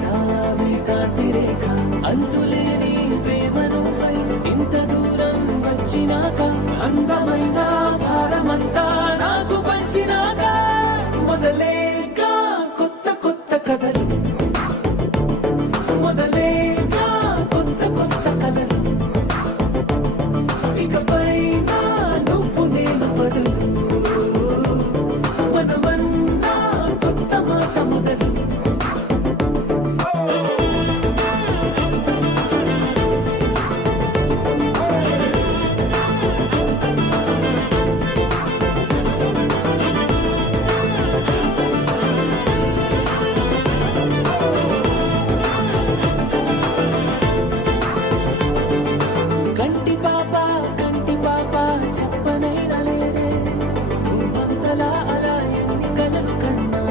కురిసావే కాంతిరేఖ అంతులేని ప్రేమను ఇంత దూరం వచ్చినాక అందమైన భారమంతా నాకు పంచినాక మొదలేక కొత్త కొత్త కథలు మొదలేక కొత్త కొత్త కలలు ఇకపై నువ్వు నేను బదులు మనమన్నా కొత్త మాట మొదలు కంటి పాప చెప్పనైనా లేదే నువ్వంతలా అలా ఎన్ని కలలు కన్నా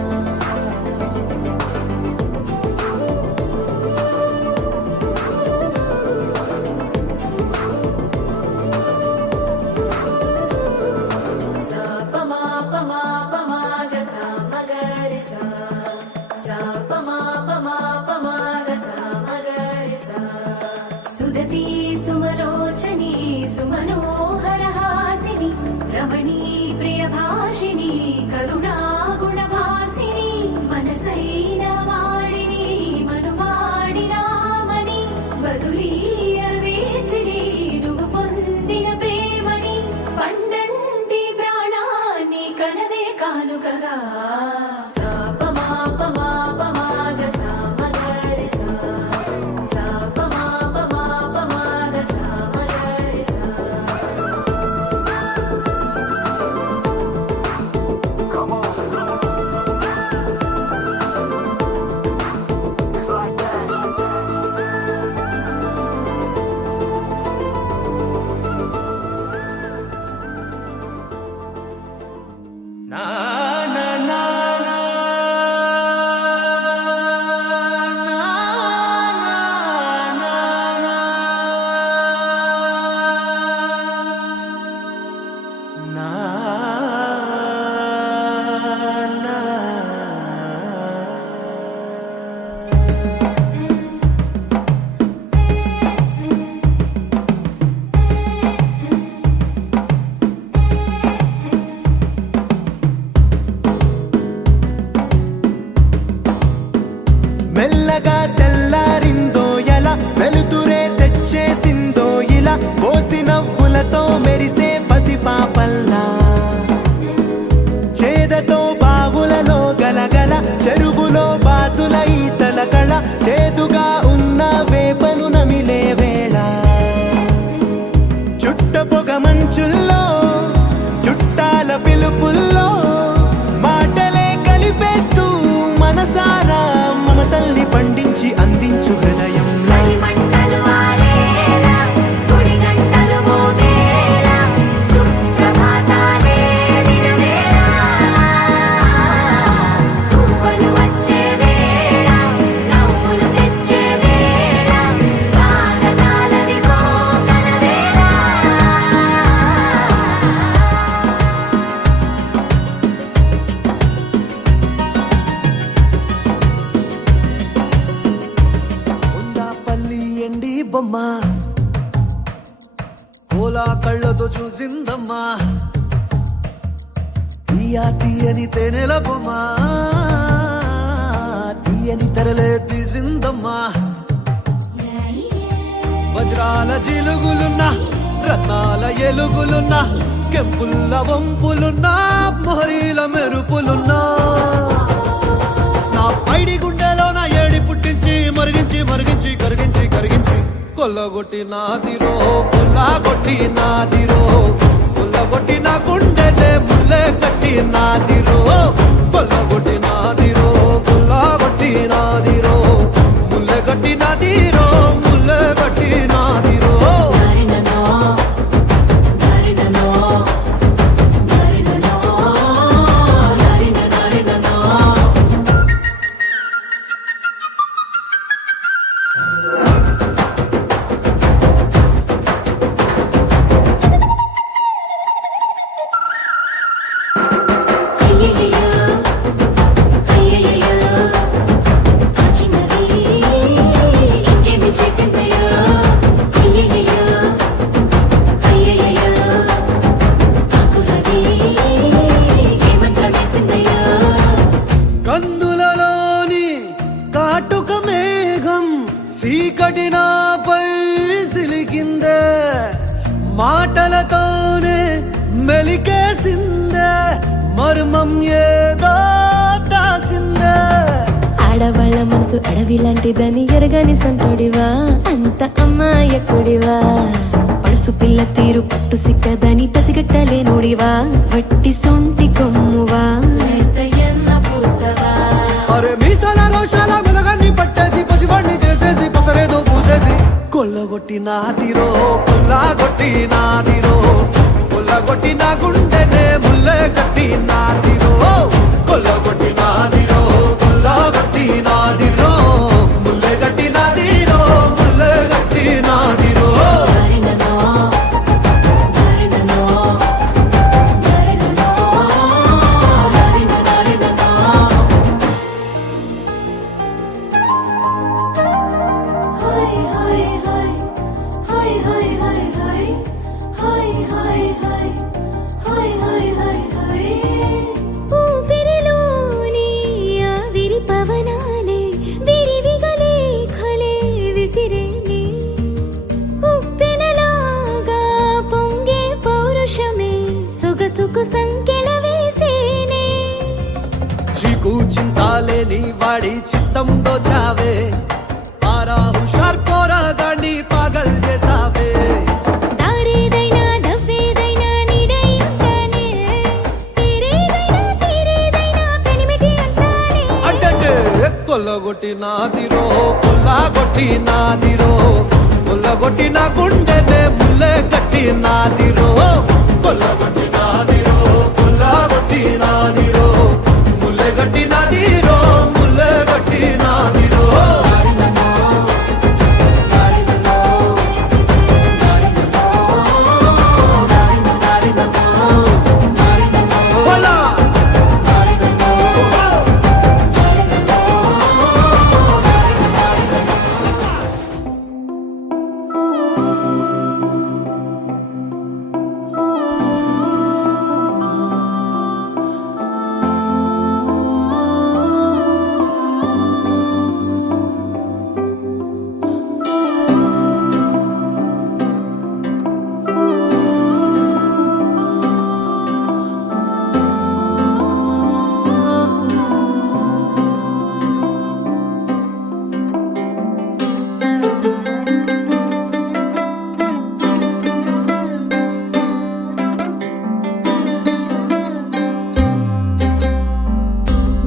సుదతి సుమలోచని సుమనోహర హాసిని రమణీ ప్రియభాషిణి కరుణా గుణభాసిని మనసైన వాడిని మనువాడినామని బదులీయ వేచిని నువ్వు పొందిన ప్రేమని పండంటి ప్రాణాన్ని కనవే కానుకగా నా నా నా నా మెల్లగా తెల్లారిందో ఎలా వెలుతురే తెచ్చేసిందో ఇలా పోసి నవ్వులతో మెరిసే పసిపాపల్లా చేదతో బావులలో గలగల చెరువులో బాతుల ఈతల కళ చేదుగా ఉన్న వేపను నమిలే వేళ చుట్ట పొగ మంచుల్లో చుట్టాల పిలుపుల్లో మాటలే కలిపేస్తూ మనసారా మమతల్ని పండించి అందించు హృదయం బొమ్మ కోలా కళ్ళతో చూసిందమ్మా తీయని తేనెల బొమ్మ తీయని తెరలే తీసిందమ్మా వజ్రాల జిలుగులున్నా రత్నాల ఎలుగులున్నా కెంపుల్ల వంపులున్నా మొహరీల మెరుపులున్నా నా పైడి గుండెలో నా ఏడి పుట్టించి మరిగించి మరిగించి కరిగించి కరిగించి కొల్లగొట్టి నాదిరో కొల్లగొట్టి నాదిరో కొల్లగొట్టి నా గుండెనే ముల్లే కట్టి నాదిరో కొల్లగొట్టి నాదిరో కొల్లగొట్టి నాదిరో ముల్లే కట్టి నాదిరో ముల్లే కట్టి నాదిరో అయ్యయ్యో అయ్యయ్యో చిన్నది అడిగిందే మాటలతోనే మెలికేసిందే మర్మం ఏదో దాసిందే ఆడవాళ్ళ మనసు అడవి లాంటిదని ఎరగని సంటుడివా అంత అమ్మాయకుడివా పడుసు పిల్ల తీరు పట్టు సిక్కదని పసిగట్టలేనుడివా వట్టి సొంటి కొమ్మువా ఎన్న పూసవా అరే మీసాల రోషాల మెలగాన్ని పట్టేసి పసివాణ్ణి చేసేసి పసరేదో పూసేసి కొల్లగొట్టి నాదిరో కొల్లగొట్టి నాదిరో కొల్లగొట్టి నా గుండెనే ముల్లె కట్టి నాదిరో కొల్లగొట్టి నాదిరో కొల్లగొట్టి నాదిరో ముల్లె కట్టి నాదిరో ముల్లె కట్టి నాదిరో ఊపిరిలోని ఆవిరి పవనాలే విరివిగలే ఖలే విసిరేనే ఉప్పెనలాగా పొంగే పౌరుషమే సొగసుకు సంకెళ వేసేనే చీకు చింతాలేని వాడి చిత్తం దోచావే పారా హుషార్ పోరాగాన్ని పాగల్ చేసావే దారేదైనా దవ్వేదైనా నీడై ఉంటానే తీరేదైనా పెనిమిటి అంటానే అంటే కొల్లగొట్టి నాదిరో కొల్లగొట్టి నాదిరో కొల్లగొట్టి నా గుండెనే ముల్లె కట్టి నాదిరో కొల్లగొట్టి నాదిరో కొల్లగొట్టి నాదిరో ముల్లె కట్టి నాదిరో ముల్లె కట్టి నాదిరో Hola!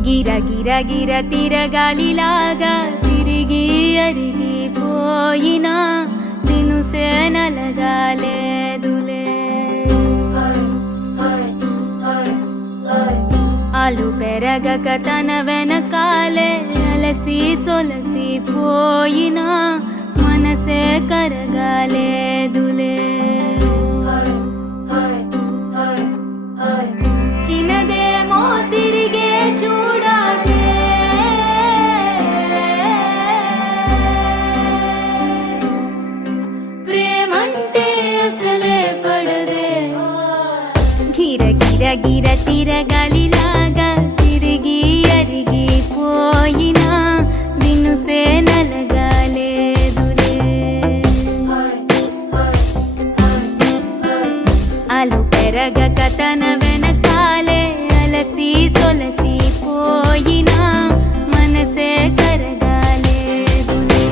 గిర గిర గిర తిరగాలిలాగా తిరిగి అరిగి పోయినా తినుసే నలగాలేదులే ఆలు పెరగక తన వెనకాలే అలసి సొలసి పోయినా మనసే కరగాలేదులే చిన్నదేమో తిరిగే చూడాదే ప్రేమంటే అసలే పడదే గిర గిర గిర తిరగాలిలాగా తిరిగి అరిగి పోయినా దినుసే నలగాలేదులే ఆలు పెరగక తన వెనకాలే అలసి సొలసి పోయినా మనసే కరగాలేదులే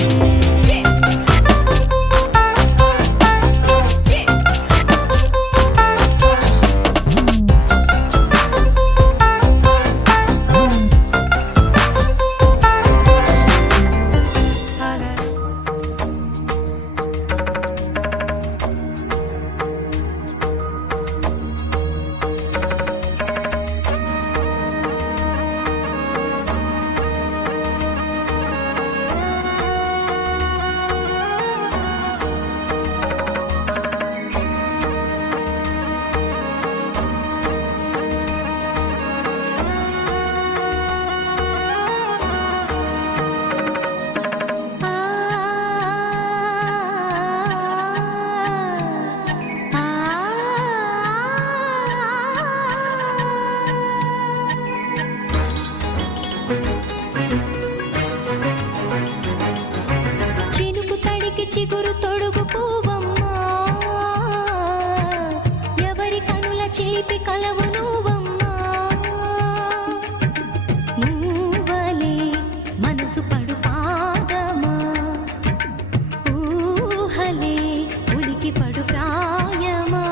ఉలికిపడు ప్రాయమా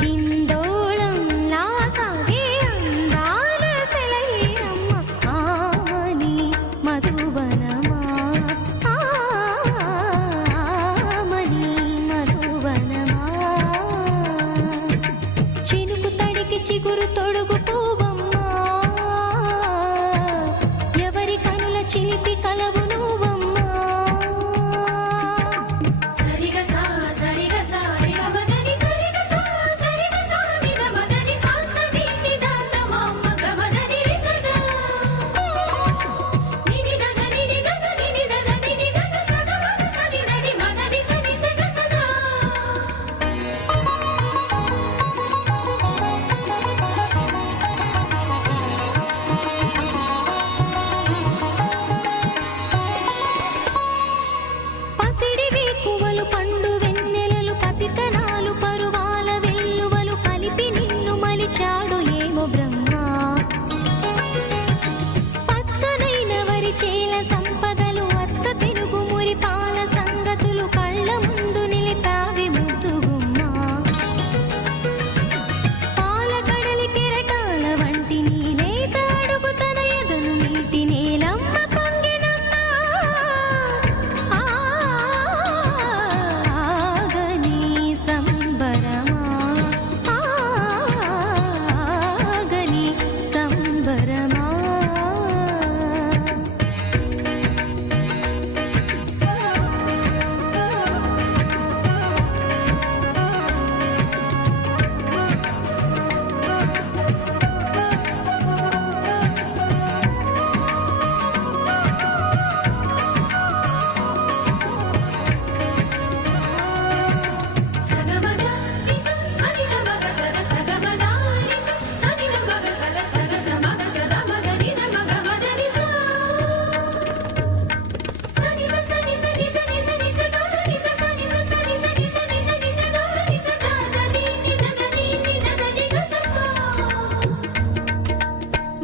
హిందోళంలా సాగే అందాల సెలయేరమ్మ ఆమని మధువనమా ఆమని మధువనమా చినుకు తడికి చిగురు తొడుగు పూవమ్మా ఎవరి కనుల చిలిపి కలవు నువ్వమ్మా సరిగ సా సరిగ సా రిగ మదని సరిగ సా సరిగ సా నిద మదని సా సని నిదాత మమ్మ గమదని రిసదా నిని దద నిని దద నిని దద నిని దద సగ మగ సని దని మదని సని సగ సదా పసిడి వేకువలు పండు వెన్నెలలు పసితనాలు పరువాల వెల్లువలు కలిపి నిన్ను మలిచాడు ఏమో బ్రహ్మ పచ్చనైన వరి చేల సంపదలు అచ్చ తెలుగు మురి పాల సంగతులు కళ్ళ ముందు నిలిపావి ముద్దుగుమ్మ పాల కడలి కెరటాల వంటి నీలేత అడుగు తన ఎదను నీటి నేలమ్మ పొంగినమ్మ ఆగని సంబరమా ఆగని సంబరమా సగమద నిస సనిద మగ సగ సగమద నిస సనిద మగ సగ సగ సమగ సద మగ నిద మగ మద నిస సని స సని సని సని సని స గ నిస సని స సని సని సని సని స గ నిస ద ద ని ని ద ద ని ని ద ద ని గ స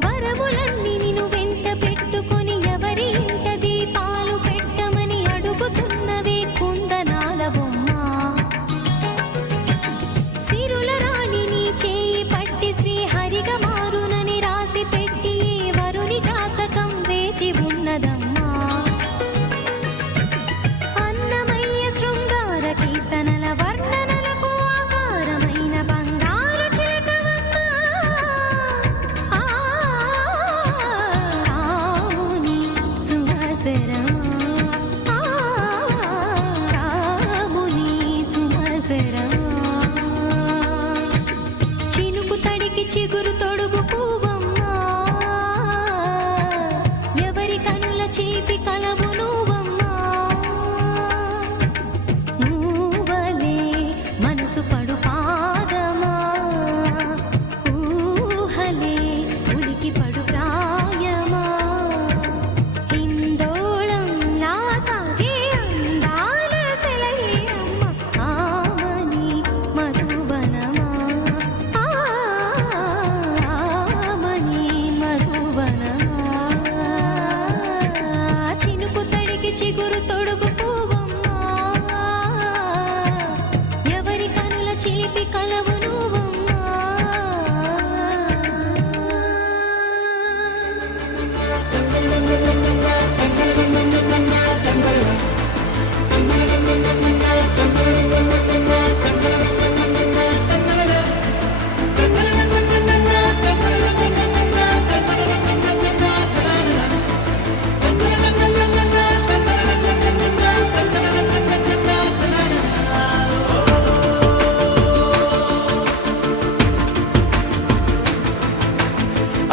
వరములన్నీ నిన్ను వెంట పెట్టుకొని ఎవరి ఇంట దీపాలు పెట్టమని అడుగుతున్నవే కుందనాల బొమ్మ సిరుల రాణి నీ చేయి పట్టి శ్రీహరిగా మారునని రాసి పెట్టి ఏ వరుని జాతకం వేచి ఉన్నదమ్మా అన్నమయ్య శృంగార కీర్తనల వర్ణనలకు ఆకారమైన బంగారు చిలకవమ్మ రాముని సుమసరమా రాముని సుమసరమా చినుకు తడికి చిగురు తొడుగు పూవమ్మా ఎవరి కనుల చీపి కలవు నువ్వమ్మా నువ్వలే మనసు పడు పాదమా ఊహలే ఉలికి పడు ప్రాయమా హిందోళంలా సాగే అందాల సెలయేరమ్మ ఆమని మధువనమా ఆమని మధువనమా చినుకు తడికి చిగురు తొడుగు పూవమ్మా ఎవరి కనుల చిలిపి కలవు నువ్వమ్మా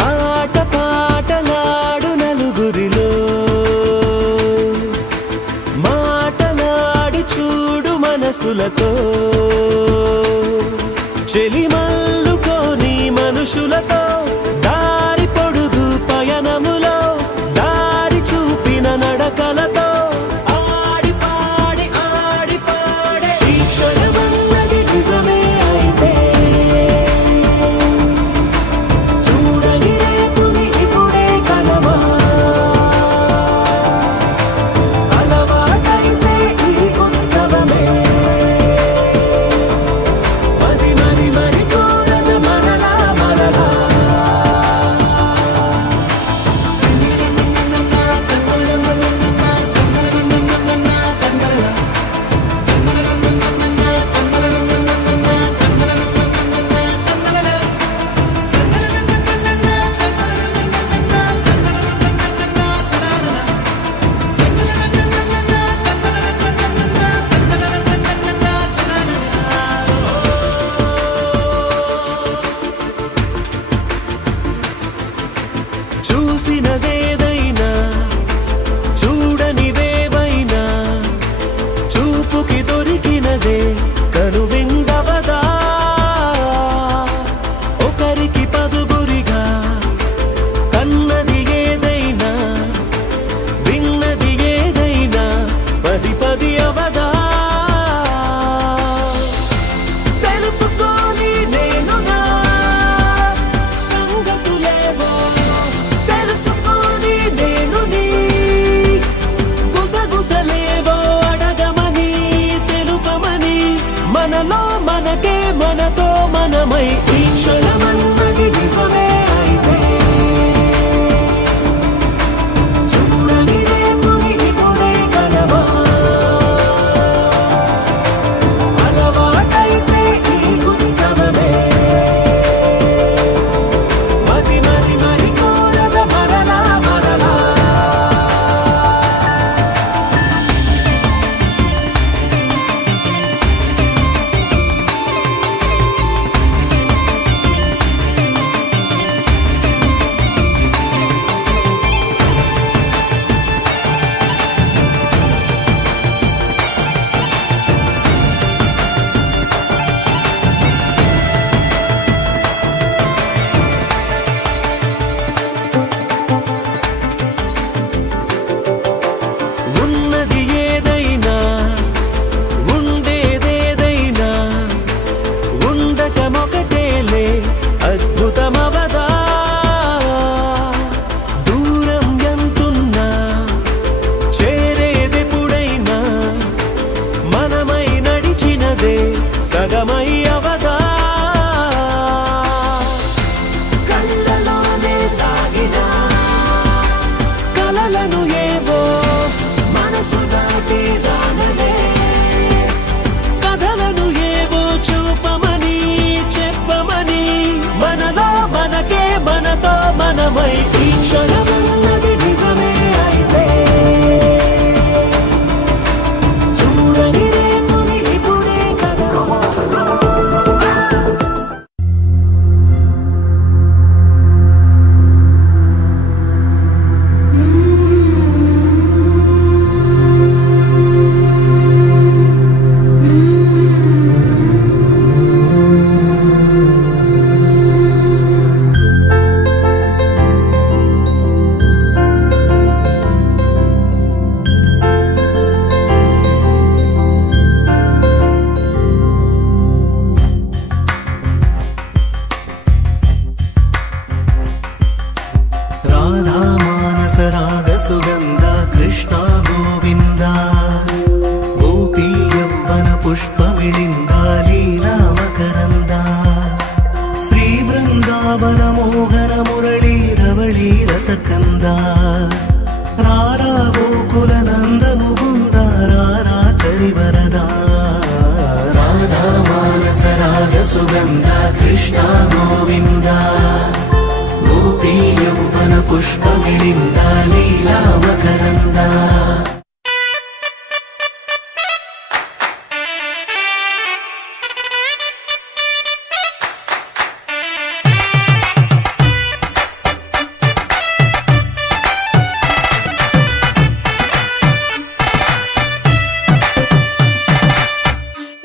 ఆట పాటలాడు నలుగురిలో మాటలాడి చూడు మనసులతో చెలిమల్లుకోని మనుషులతో దారి పొడుగు పయనములో దారి చూపిన నడకలతో ఆడి పాడే ఈ క్షణమన్నది నిజమే అయితే చూడని రేపుని ఇప్పుడే కలవా అలవాటైతే ఈ ఉత్సవమే సగమై అవదా కళ్ళలోనే తాగిన కలలను ఏవో మనసు దాటి రానలే కథలను ఏవో చూపమని చెప్పమని మనలో మనకే మనతో మనమై ఈ క్షణమన్నది నిజమే అయితే చూడని రేపుని ఇప్పుడే కదా राधा मानस राग सुगंध कृष्ण गोविंद गोपी यौवन पुष्पमिलिंद लीला मकरंद श्री वृंदावन मोहन मुरली रवळी रसकंद रारा गोकुल नंद मुकुंद रारा करिवरदा राधा मानस राग सुगंध कृष्ण गोविंद गोपी यौवन पुष्पमिलिंद लीला मकरंद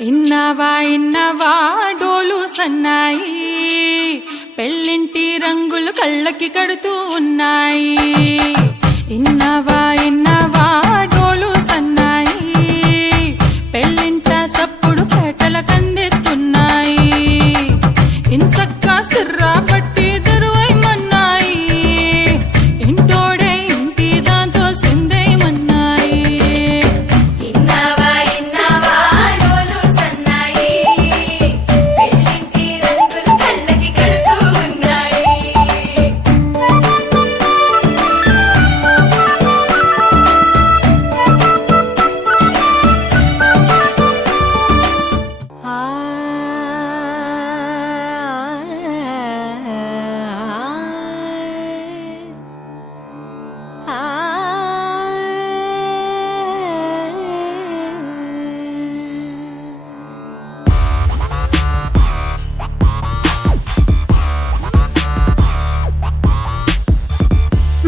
ఇన్నవా డోలు సన్నాయి పెళ్ళింటి రంగులు కళ్ళకి కడుతూ ఉన్నాయి ఇన్నవా డోలు సన్నాయి పెళ్ళింట చప్పుడు పేటల కందెత్తున్నాయి ఇన్సక్క సిర్రా పట్టి దరువైమన్నాయి ఇంటోడే ఇంటి దాంతో సిందేయమన్నాయి ఇన్నవా డోలు సన్నాయి పెళ్ళింటి రంగులు కళ్ళకి కడుతూ ఉన్నాయి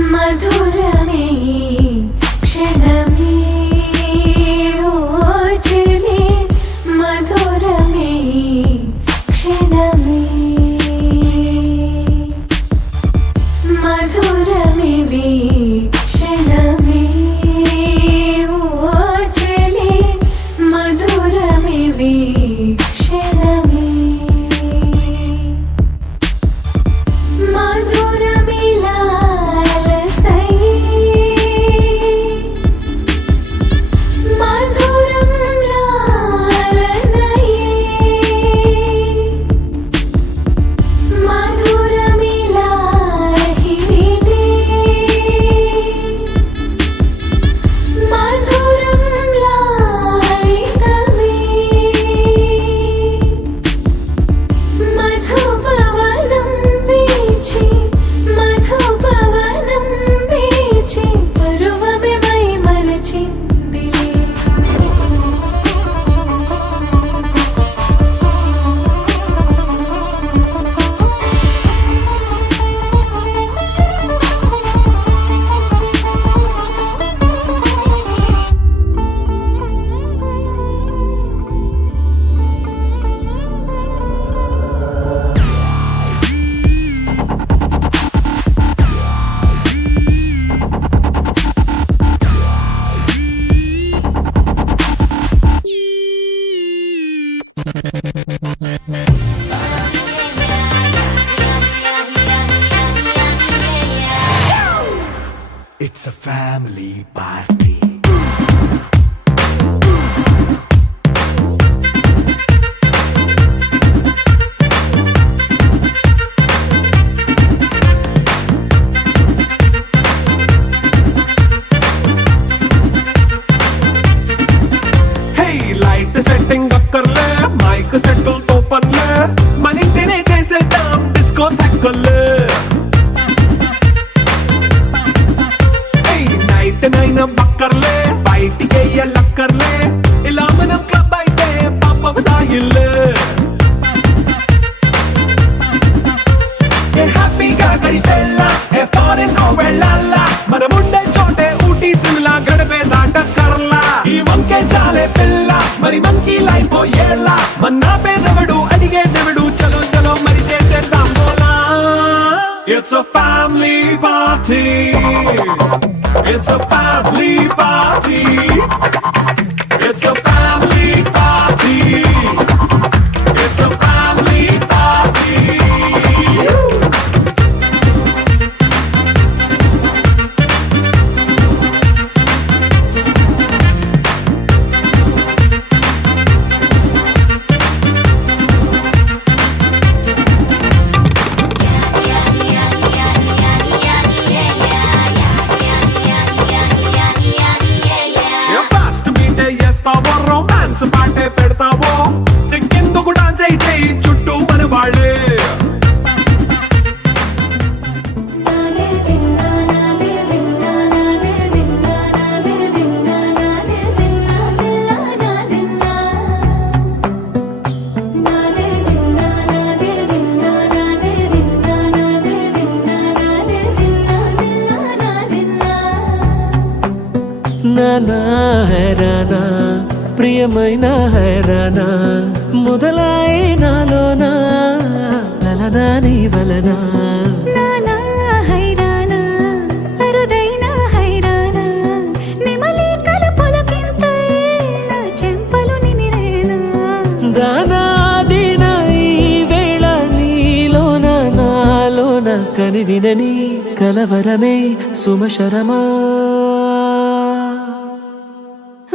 మధురమే క్షణమే ఓజలే మధురమే క్షణమే మధురమే క్షణమే ఓజలే మధురమే క్షణమే మధురం లాలితమే బ్యాంక్ సెటిల్ తో పనులే మన ఇంటినే చేసేద్దాం డిస్కో తగ్గలే నైట్ నైన్ బక్కర్లే బయటికి లక్కర్లే ఇలా మనం క్లబ్ అయితే పాపదాయిల్లే హ్యాపీగా గడిపెళ్ళ ఏ ఫారెన్ వెళ్ళాల మనముండే చోటే ఊటీ సిమ్లా గడిపే దాటకర్లా ఈ వంకే చాలే పిల్ల మరి మంకీ లైఫ్ పోయేళ్ళ మన్నా పేదవడు అడిగేదెవడు చలో చలో మరి చేసేద్దాం బోలా It's a family party It's a family party It's a family party It's a family party romance పాటే పెడతావో సిక్కిందుకు డాన్స్ అయితే చుట్టూ మన వాళ్ళే నాదే దిన్నా నాదే దిన్నా నాదే దిన్నా నాదే దిన్నా నాదే దిన్నా దిల్లా నాదిన్నా నాదే దిన్నా నాదే దిన్నా నాదే దిన్నా నాదే దిన్నా నాదే దిన్నా దిల్లా నాదిన్నా నానా హైరానా ప్రియమైన హైరానా మొదలాయి నాలోనా లలనా నీ వలనా నానా హైరానా అరుదైన హైరానా నెమలి కలపులకింతై నా చెంపలు నిమిరేనా దానాదిన ఈ వేళ నీలోన నాలోన కనివినని కలవరమే సుమశరమా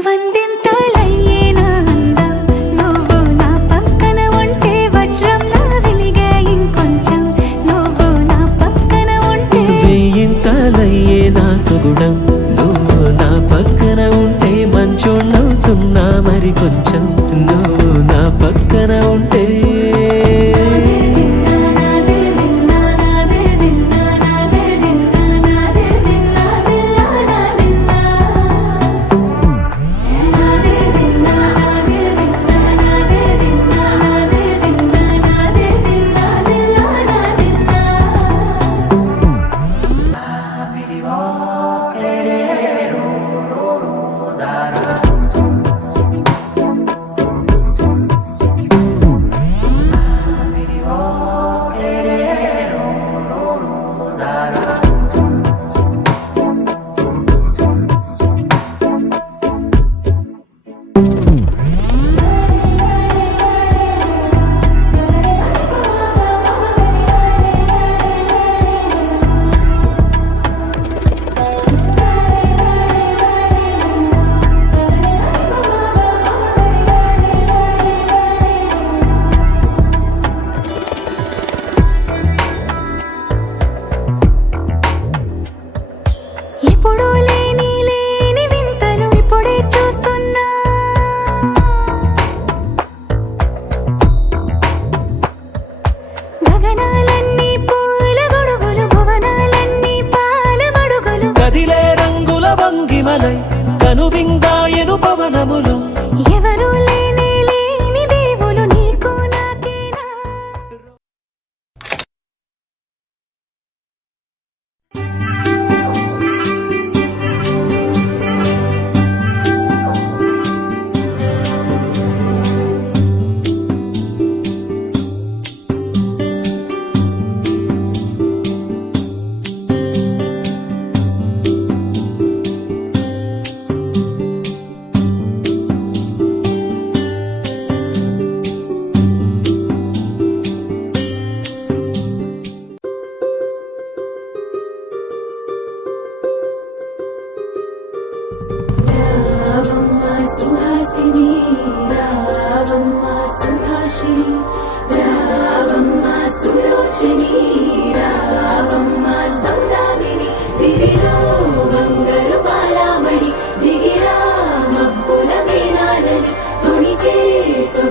వందింతలయ్యేనా అందం నువ్వు నా పక్కన ఉంటే వజ్రంలా వెలిగే ఇంకొంచెం నువ్వు నా పక్కన ఉంటే వేయింతలయ్యే నా సుగుణం నువ్వు నా పక్కన ఉంటే మంచోళ్ళవుతున్నా మరి కొంచెం నువ్వు నా పక్కన ఉంటే నాదే దిన్నా నాదే దిన్నా నాదే దిన్నా నాదే దిన్నా దిల్లా నాదిన్నా నాదే దిన్నా నాదే దిన్నా నాదే దిన్నా నాదే దిన్నా నాదే దిన్నా దిల్లా నాదిన్నా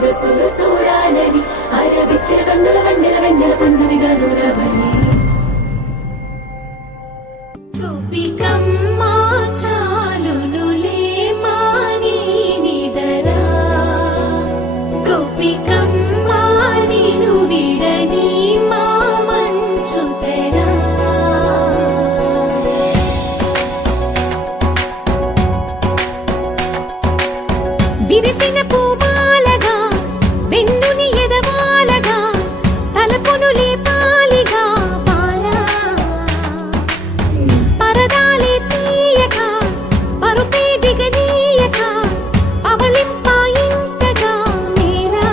సొగసులు చూడాలని అరవిచ్చిన కన్నుల వెన్నెల వెన్నెల పున్నమిగా నురవని గోపికమ్మ చాలునులే మాని నిదరా గోపికమ్మ నిను విడని మా మంచు తెరా విరిసిన పూమాలగా వెన్నుని ఎదవాలగా తలపును లేపాలిగా బాలా పరదాలే తీయక పరుపే దిగనీయక అవలింపాయింతగా మేరా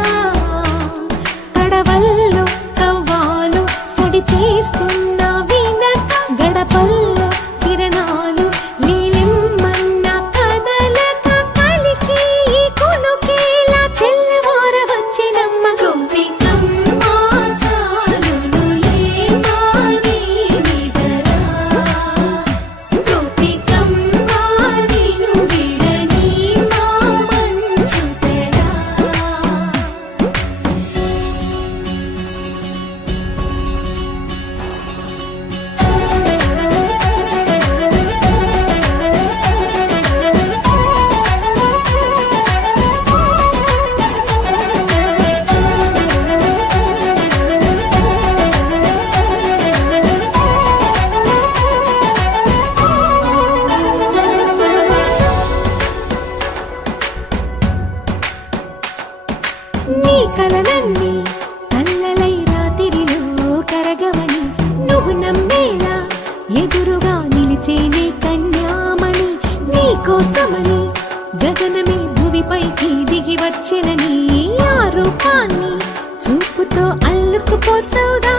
కడవల్లో కవ్వాలు సడి చేస్తున్న వినక గడపల్లో కిరణాలు నీలిమ్మన్న కదలక కలికి ఈ కొనుకేలా తెల్లవార వచ్చినమ్మ గోపికమ్మ చాలునులే మాని నిదరా గోపికమ్మ నిను విడని మా మంచు తెరా నీ కలలన్నీ కళ్ళలై రాత్రిలో కరగవని నువ్వు నమ్మేలా ఎదురుగా నిలిచేనే కన్యామణి నీ కోసమని గగనమే భువిపైకి దిగి వచ్చినని ఆ రూపాన్ని చూపుతో అల్లుకుపో సౌదా